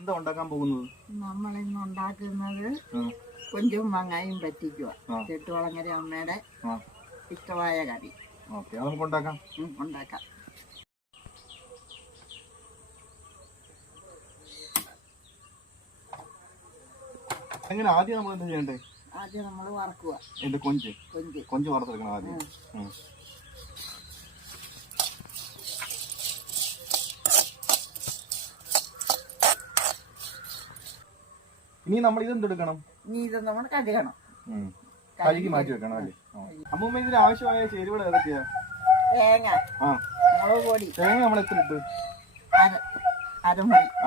എന്താ ഉണ്ടാക്കാൻ പോകുന്നത്? നമ്മളിന്ന് ഉണ്ടാക്കുന്നത് കൊഞ്ചും മാങ്ങായും പറ്റിക്കുക. ചെട്ടുവളങ്ങര അമ്മയുടെ ഇഷ്ടമായ കറി. ഓക്കെ, അത് നമുക്ക് ഉണ്ടാക്കാം. എങ്ങനെ ആദ്യം നമ്മൾ എന്താ ചെയ്യണ്ടേ? ആദ്യം നമ്മൾ വറക്കുക. കൊഞ്ച് വറുത്തെടുക്കണം ആദ്യം. ഇനി നമ്മൾ ഇതെന്തെടുക്കണം? ഇനി ഇത് നമ്മൾ കഴുകണം. കഴുകി മാറ്റി വെക്കണം അല്ലേ? അമ്മൂമ്മ ഇതിന് ആവശ്യമായ ചേരുവകൾ ഏതൊക്കെയാ? തേങ്ങ, മുളക് പൊടി. തേങ്ങ നമ്മൾ എത്ര ഇട്ട്?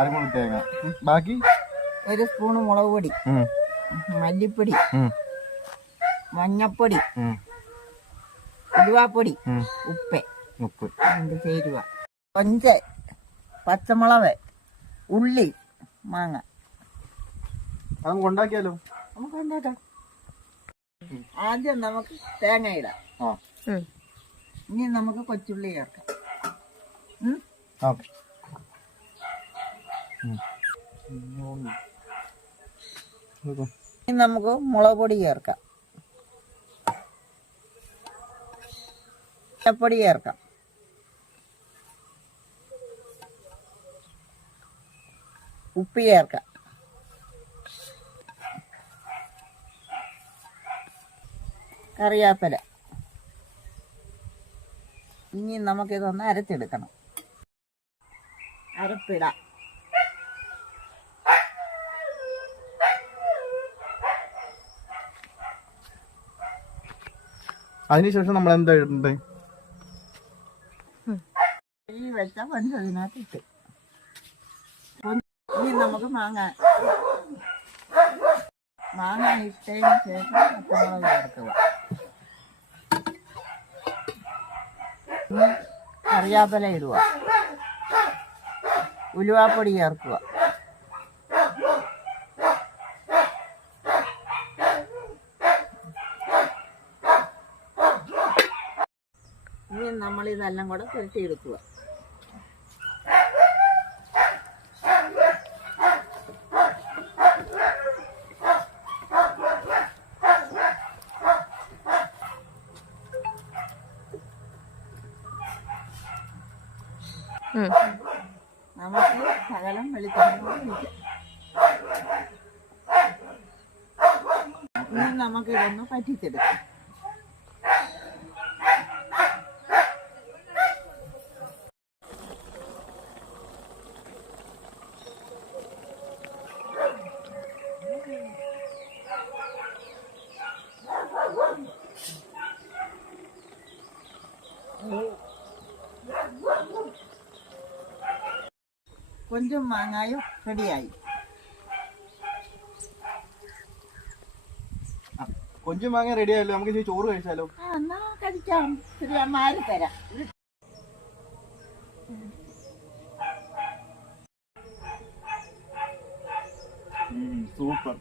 അരമുറി തേങ്ങ. ബാക്കി 1 സ്പൂൺ മുളക് പൊടി, മല്ലിപ്പൊടി, മഞ്ഞപ്പൊടി, ഉലുവാപ്പൊടി, ഉപ്പ് ചേരുവ, കൊഞ്ച്, പച്ചമുളക്, ഉള്ളി, മാങ്ങ. നമുക്ക് ഉണ്ടാക്കിയാലോ? നമുക്ക് ഉണ്ടാക്കാം. ആദ്യം നമുക്ക് തേങ്ങ ഇടാം. ഇനി നമുക്ക് കൊച്ചുള്ളി ചേർക്കാം. ഇനി നമുക്ക് മുളക് പൊടി ചേർക്കാം, പൊടി ചേർക്കാം, ഉപ്പ് ചേർക്കാം, കറിവേപ്പില. ഇനി നമുക്കിതൊന്ന് അരച്ചെടുക്കണം. അരപ്പിടാം. അതിനുശേഷം നമ്മൾ എന്താ ഇടണ്ടേ? ഈ വെച്ച കൊഞ്ചതിനകത്ത് ഇട്ട് ഇനി നമുക്ക് മാങ്ങ ഇട്ടതിന് ശേഷം പച്ചമുളക് ചേർക്കുക. കറിവേപ്പില ഇടുക, ഉലുവാപ്പൊടി ചേർക്കുക, ഇനി നമ്മളിതെല്ലാം കൂടെ പുരട്ടിയെടുക്കുക. നമുക്ക് ശകലം വെളിച്ചെണ്ണ ഒഴിക്കാം. ഇനി നമുക്ക് ഇതൊന്ന് പറ്റിച്ചെടുക്കാം. കൊഞ്ചും മാങ്ങായും റെഡിയായി. കൊഞ്ചും മാങ്ങ റെഡി ആയല്ലോ. നമുക്ക് ചോറ് കഴിച്ചാലോ? എന്നാ കഴിക്കാം. ശരി, മാറി തരാം. സൂപ്പർ.